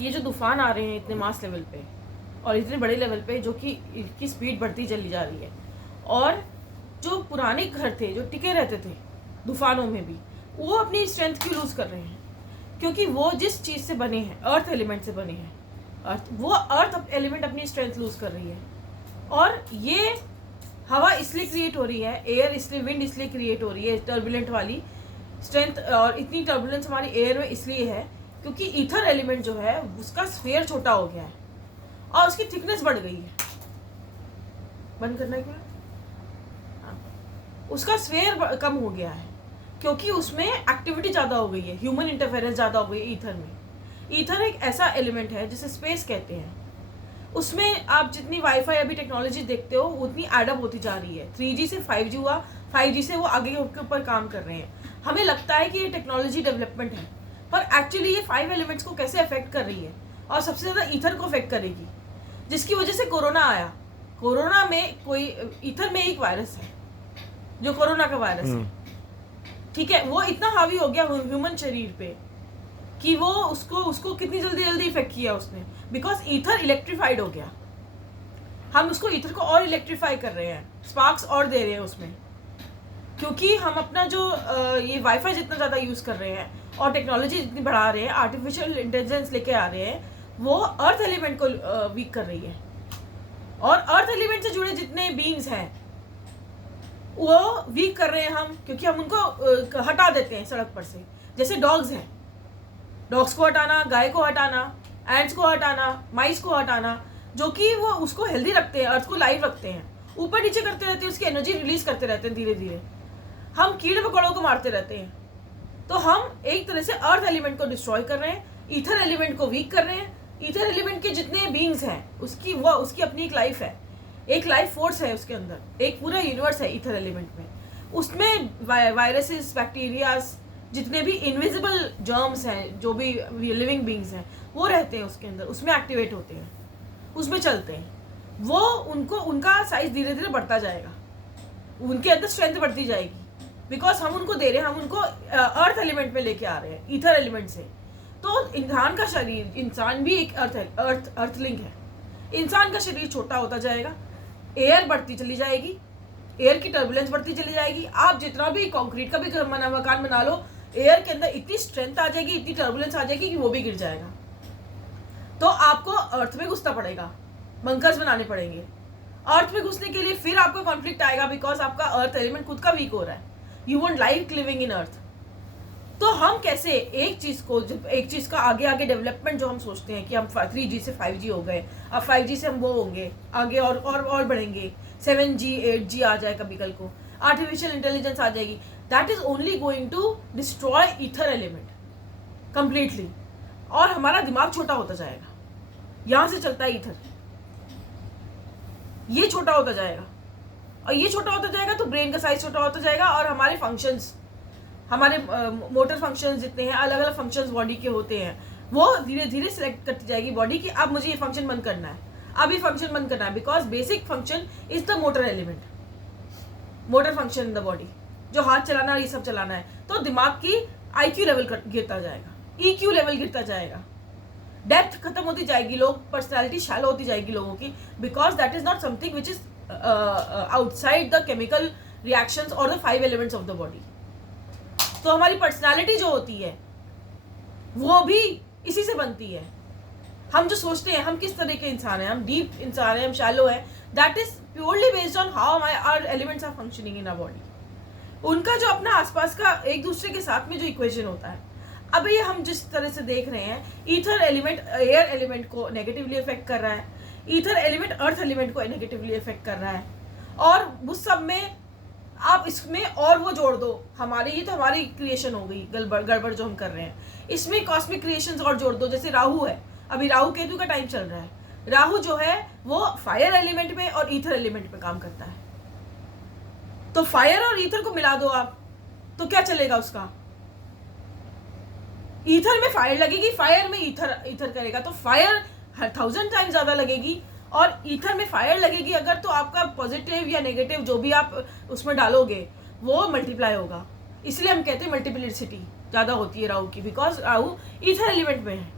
ये जो तूफान आ रहे हैं इतने मास लेवल पे और इतने बड़े लेवल पे, जो कि इनकी स्पीड बढ़ती चली जा रही है, और जो पुराने घर थे जो टिके रहते थे तूफानों में भी, वो अपनी स्ट्रेंथ क्यों लूज़ कर रहे हैं? क्योंकि वो जिस चीज़ से बने हैं, अर्थ एलिमेंट से बने हैं, वो अर्थ एलिमेंट अपनी स्ट्रेंथ लूज़ कर रही है। और ये हवा इसलिए क्रिएट हो रही है, एयर इसलिए, विंड इसलिए क्रिएट हो रही है टर्बुलेंट वाली स्ट्रेंथ, और इतनी टर्बुलेंस हमारी एयर में इसलिए है क्योंकि ईथर एलिमेंट जो है उसका स्फीयर छोटा हो गया है और उसकी थिकनेस बढ़ गई है। बंद करना है क्या? हाँ। उसका स्फीयर कम हो गया है क्योंकि उसमें एक्टिविटी ज़्यादा हो गई है, ह्यूमन इंटरफेरेंस ज़्यादा हो गई है ईथर में। ईथर एक ऐसा एलिमेंट है जिसे स्पेस कहते हैं। उसमें आप जितनी वाईफाई अभी टेक्नोलॉजी देखते हो उतनी एडअप होती जा रही है। 3G से 5G हुआ, 5G से वो आगे के ऊपर काम कर रहे हैं। हमें लगता है कि ये टेक्नोलॉजी डेवलपमेंट है, पर एक्चुअली ये 5 एलिमेंट्स को कैसे अफेक्ट कर रही है, और सबसे ज़्यादा ईथर को अफेक्ट करेगी, जिसकी वजह से कोरोना आया। कोरोना में कोई ईथर में एक वायरस है जो कोरोना का वायरस है, ठीक है। वो इतना हावी हो गया ह्यूमन शरीर पे कि वो उसको कितनी जल्दी इफेक्ट किया उसने, बिकॉज ईथर इलेक्ट्रीफाइड हो गया। हम उसको ईथर को और इलेक्ट्रीफाई कर रहे हैं, स्पार्क्स और दे रहे हैं उसमें, क्योंकि हम अपना जो ये वाईफाई जितना ज़्यादा यूज़ कर रहे हैं और टेक्नोलॉजी जितनी बढ़ा रहे हैं, आर्टिफिशियल इंटेलिजेंस लेके आ रहे हैं, वो अर्थ एलिमेंट को वीक कर रही है। और अर्थ एलिमेंट से जुड़े जितने बीइंग्स हैं वो वीक कर रहे हैं हम, क्योंकि हम उनको हटा देते हैं सड़क पर से। जैसे डॉग्स हैं, डॉग्स को हटाना, गाय को हटाना, एंड्स को हटाना, माइस को हटाना, जो कि वो उसको हेल्दी रखते हैं, अर्थ को लाइव रखते हैं, ऊपर नीचे करते रहते हैं, उसकी एनर्जी रिलीज करते रहते हैं धीरे धीरे। हम कीड़े मकोड़ों को मारते रहते हैं, तो हम एक तरह से अर्थ एलिमेंट को डिस्ट्रॉय कर रहे हैं, ईथर एलिमेंट को वीक कर रहे हैं। ईथर एलिमेंट के जितने बीइंग्स हैं उसकी अपनी एक लाइफ है, एक लाइफ फोर्स है उसके अंदर, एक पूरा यूनिवर्स है ईथर एलिमेंट में। उसमें वायरसेस, बैक्टीरियाज, जितने भी इनविजिबल जर्म्स हैं, जो भी लिविंग बीइंग्स हैं, वो रहते हैं उसके अंदर, उसमें एक्टिवेट होते हैं, उसमें चलते हैं। वो उनका साइज धीरे धीरे बढ़ता जाएगा, उनके अंदर स्ट्रेंथ बढ़ती जाएगी, बिकॉज हम उनको दे रहे हैं, हम उनको अर्थ एलिमेंट में लेके आ रहे हैं ईथर एलिमेंट से। तो इंसान का शरीर, इंसान भी एक अर्थलिंक है। इंसान का शरीर छोटा होता जाएगा, एयर बढ़ती चली जाएगी, एयर की टर्बुलेंस बढ़ती चली जाएगी। आप जितना भी कंक्रीट का भी मकान बना लो, एयर के अंदर इतनी स्ट्रेंथ आ जाएगी, इतनी टर्बुलेंस आ जाएगी कि वो भी गिर जाएगा। तो आपको अर्थ में घुसना पड़ेगा, बंकर्स बनाने पड़ेंगे। अर्थ में घुसने के लिए फिर आपको कॉन्फ्लिक्ट आएगा, बिकॉज आपका अर्थ एलिमेंट खुद का वीक हो रहा है। You want life living in earth. तो हम कैसे एक चीज का आगे डेवलपमेंट जो हम सोचते हैं कि हम 3G से 5G हो गए, अब 5G से हम वो होंगे आगे और बढ़ेंगे, 7G 8G आ जाए कभी कल को, आर्टिफिशियल इंटेलिजेंस आ जाएगी। That is only going to destroy ether element completely, और हमारा दिमाग छोटा होता जाएगा। यहां से चलता है ईथर, ये छोटा होता जाएगा, और ये छोटा होता जाएगा तो ब्रेन का साइज छोटा होता जाएगा, और हमारे फंक्शंस, हमारे मोटर फंक्शंस जितने हैं, अलग अलग फंक्शंस बॉडी के होते हैं, वो धीरे धीरे सिलेक्ट करती जाएगी बॉडी की, अब मुझे ये फंक्शन बंद करना है, अब ये फंक्शन बंद करना है, because basic function is the motor element, motor function in the body, जो हाथ चलाना और ये सब चलाना है। तो दिमाग की IQ लेवल गिरता जाएगा, EQ लेवल गिरता जाएगा, डेप्थ खत्म होती जाएगी, लोग पर्सनैलिटी शैलो होती जाएगी लोगों की, because that is not something which is outside the chemical reactions और the 5 elements of the body. तो हमारी पर्सनालिटी जो होती है वो भी इसी से बनती है। हम जो सोचते हैं हम किस तरह के इंसान हैं, हम डीप इंसान हैं, हम शैलो हैं, that is purely based on how our elements are functioning in our body. उनका जो अपना आसपास का एक दूसरे के साथ में जो इक्वेशन होता है, अब ये हम जिस तरह से देख रहे हैं, ईथर एलिमेंट एयर एलिमेंट को नेगेटिवली इफेक्ट कर रहा है, ईथर एलिमेंट अर्थ एलिमेंट को नेगेटिवली इफेक्ट कर रहा है, और उस सब में आप इसमें और वो जोड़ दो, हमारी ये तो हमारी क्रिएशन हो गई गड़बड़ जो हम कर रहे हैं, इसमें कॉस्मिक क्रिएशंस और जोड़ दो। जैसे राहु है, अभी राहु केतु का टाइम चल रहा है, राहु जो है वो फायर एलिमेंट में और ईथर एलिमेंट में काम करता है। तो फायर और ईथर को मिला दो आप, तो क्या चलेगा उसका, ईथर में फायर लगेगी, फायर में ईथर करेगा, तो फायर 1000 टाइम्स ज्यादा लगेगी, और ईथर में फायर लगेगी अगर, तो आपका पॉजिटिव या नेगेटिव जो भी आप उसमें डालोगे वो मल्टीप्लाई होगा। इसलिए हम कहते हैं मल्टीप्लिसिटी ज्यादा होती है राहु की, बिकॉज राहु ईथर एलिमेंट में है,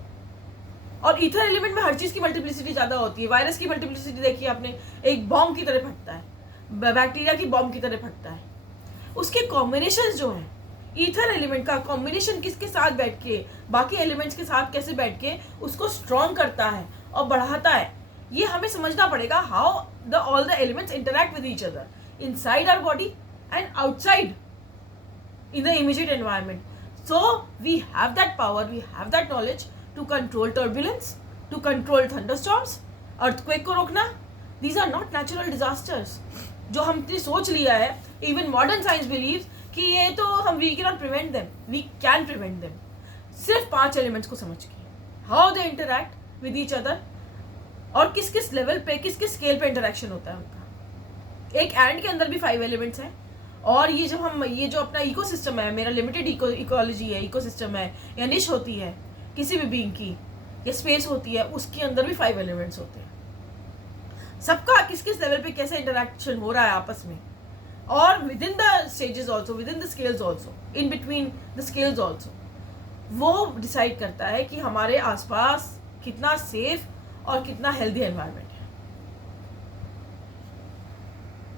और ईथर एलिमेंट में हर चीज़ की मल्टीप्लिसिटी ज़्यादा होती है। वायरस की मल्टीप्लिसिटी देखिए आपने, एक बॉम्ब की तरह फटता है, बैक्टीरिया की बॉम्ब की तरह फटता है। उसके कॉम्बिनेशन जो हैं, ईथर एलिमेंट का कॉम्बिनेशन किसके साथ बैठ के, बाकी एलिमेंट्स के साथ कैसे बैठ के उसको स्ट्रॉन्ग करता है और बढ़ाता है, ये हमें समझना पड़ेगा। How the all the elements interact with each other inside our body and outside in the immediate environment. So we have that power, we have that knowledge to control turbulence, to control thunderstorms, earthquake को रोकना. These are not natural disasters. जो हमने सोच लिया है, even modern science believes कि ये तो हम we cannot prevent them, we can prevent them. सिर्फ 5 एलिमेंट्स को समझ के, how they interact with each other और किस किस लेवल पे, किस किस स्केल पे इंटरेक्शन होता है उनका. एक एंड के अंदर भी 5 एलिमेंट्स हैं. और ये जब हम ये जो अपना इकोसिस्टम है, मेरा लिमिटेड इकोलॉजी है, इकोसिस्टम है या निश होती है किसी भी बीइंग की, या स्पेस होती है, उसके अंदर भी 5 एलिमेंट्स होते हैं. सबका किस किस लेवल पे कैसे इंटरेक्शन हो रहा है आपस में, और with in the stages also, with in the scales also, in between the scales also, वो डिसाइड करता है कि हमारे आसपास कितना सेफ और कितना हेल्दी एनवायरनमेंट है.